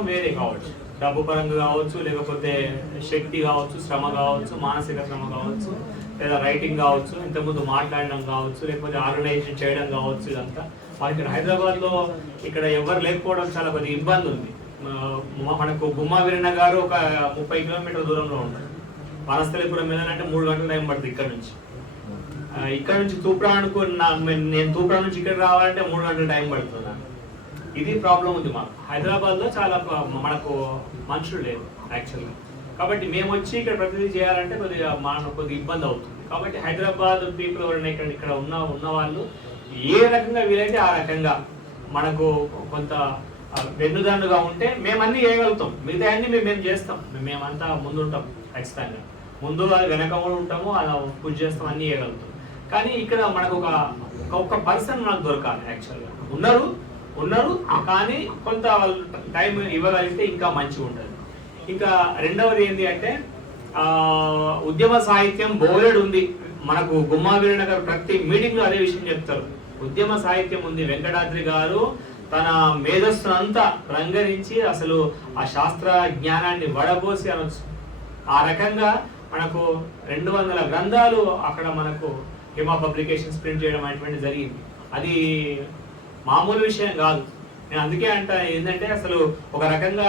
ప్రభావం వేరే కావచ్చు, డబ్బు పరంగా కావచ్చు, లేకపోతే శక్తి కావచ్చు, శ్రమ కావచ్చు, మానసిక శ్రమ కావచ్చు, లేదా రైటింగ్ కావచ్చు, ఇంతకుముందు మాట్లాడడం కావచ్చు, లేకపోతే ఆర్గనైజేషన్ చేయడం కావచ్చు. ఇదంతా మనకి హైదరాబాద్లో ఇక్కడ ఎవరు లేకపోవడం చాలా కొద్దిగా ఇబ్బంది ఉంది. మనకు గుమ్మా వీరన్న గారు ఒక 30 కిలోమీటర్ల దూరంలో ఉంటారు. వనస్థలిపురం వెళ్ళాలంటే 3 గంటల టైం పడుతుంది ఇక్కడ నుంచి. ఇక్కడ నుంచి తూప్రాన్కు నేను తూప్రాన్ నుంచి ఇక్కడ రావాలంటే 3 గంటల టైం పడుతుంది. ఇది ప్రాబ్లం ఉంది మాకు. హైదరాబాద్లో చాలా మనకు మనుషులు లేరు యాక్చువల్గా. కాబట్టి మేము వచ్చి ఇక్కడ ప్రతిదీ చేయాలంటే కొద్దిగా ఇబ్బంది అవుతుంది. కాబట్టి హైదరాబాద్ పీపుల్ ఎవరైనా ఇక్కడ ఉన్న వాళ్ళు ఏ రకంగా వీలైతే ఆ రకంగా మనకు కొంత వెన్నుదండుగా ఉంటే మేము అన్నీ చేయగలుగుతాం. మిగతా అన్ని మేము చేస్తాం. మేమంతా ముందుంటాం, ఖచ్చితంగా ముందు వెనక కూడా ఉంటాము, అలా పూజ చేస్తాం, అన్నీ చేయగలుగుతాం. కానీ ఇక్కడ మనకు ఒక పర్సన్ మనకు దొరకాలి. యాక్చువల్గా ఉన్నారు కానీ కొంత టైం ఇవ్వగలిగితే ఇంకా మంచిగా ఉంటుంది. ఇంకా రెండవది ఏంటి అంటే ఉద్యమ సాహిత్యం బోలెడు ఉంది. మనకు గుమ్మా వీరన్న గారు ప్రతి మీటింగ్లో అదే విషయం చెప్తారు. ఉద్యమ సాహిత్యం ఉంది. వెంకటాద్రి గారు తన మేధస్సునంతా రంగరించి అసలు ఆ శాస్త్ర జ్ఞానాన్ని వడబోసి అనొచ్చు. ఆ రకంగా మనకు 200 గ్రంథాలు అక్కడ మనకు హిమా పబ్లికేషన్స్ ప్రింట్ చేయడం అనేటువంటి జరిగింది. అది మామూలు విషయం కాదు. నేను అందుకే ఏంటంటే అసలు ఒక రకంగా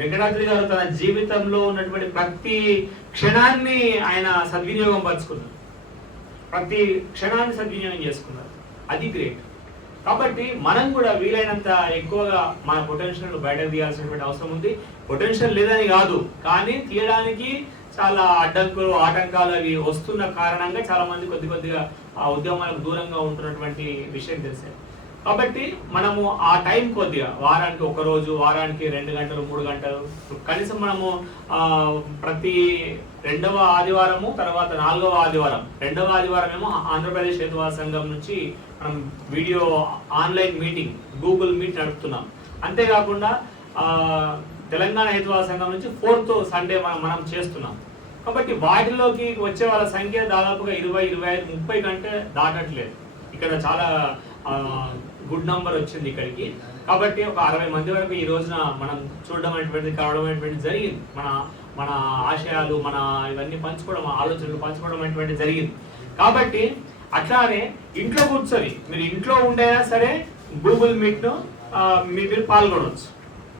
వెంకటాద్రి గారు తన జీవితంలో ఉన్నటువంటి ప్రతి క్షణాన్ని ఆయన సద్వినియోగం పరుచుకున్నారు. ప్రతి క్షణాన్ని సద్వినియోగం చేసుకున్నారు. అది గ్రేట్. కాబట్టి మనం కూడా వీలైనంత ఎక్కువగా మన పొటెన్షియల్ బయటకు తీయాల్సినటువంటి అవసరం ఉంది. పొటెన్షియల్ లేదని కాదు, కానీ తీయడానికి చాలా ఆటంకాలు అవి వస్తున్న కారణంగా చాలా మంది కొద్దిగా ఆ ఉద్యమాలకు దూరంగా ఉంటున్నటువంటి విషయం తెలిసే. కాబట్టి మనము ఆ టైం కొద్దిగా వారానికి 1 రోజు, వారానికి 2 గంటలు 3 గంటలు కనీసం మనము ప్రతి 2వ ఆదివారము, తర్వాత 4వ ఆదివారం, 2వ ఆదివారం ఏమో ఆంధ్రప్రదేశ్ హేతువాద సంఘం నుంచి మనం video online meeting Google meet నడుపుతున్నాం. అంతేకాకుండా తెలంగాణ హేతువాద సంఘం నుంచి 4th సండే మనం చేస్తున్నాం. కాబట్టి వాటిలోకి వచ్చే వాళ్ళ సంఖ్య దాదాపుగా 20, 25, 30 కంటే దాటట్లేదు. ఇక్కడ చాలా గుడ్ నంబర్ వచ్చింది ఇక్కడికి. కాబట్టి ఒక 60 మంది వరకు ఈ రోజున మనం చూడడం కావడం అనేటువంటిది జరిగింది. మన ఆశయాలు, మన ఇవన్నీ పంచుకోవడం, ఆలోచనలు పంచుకోవడం అనేటువంటిది జరిగింది. కాబట్టి అట్లానే ఇంట్లో కూర్చొని మీరు ఇంట్లో ఉండైనా సరే గూగుల్ మీట్ను మీరు పాల్గొనవచ్చు.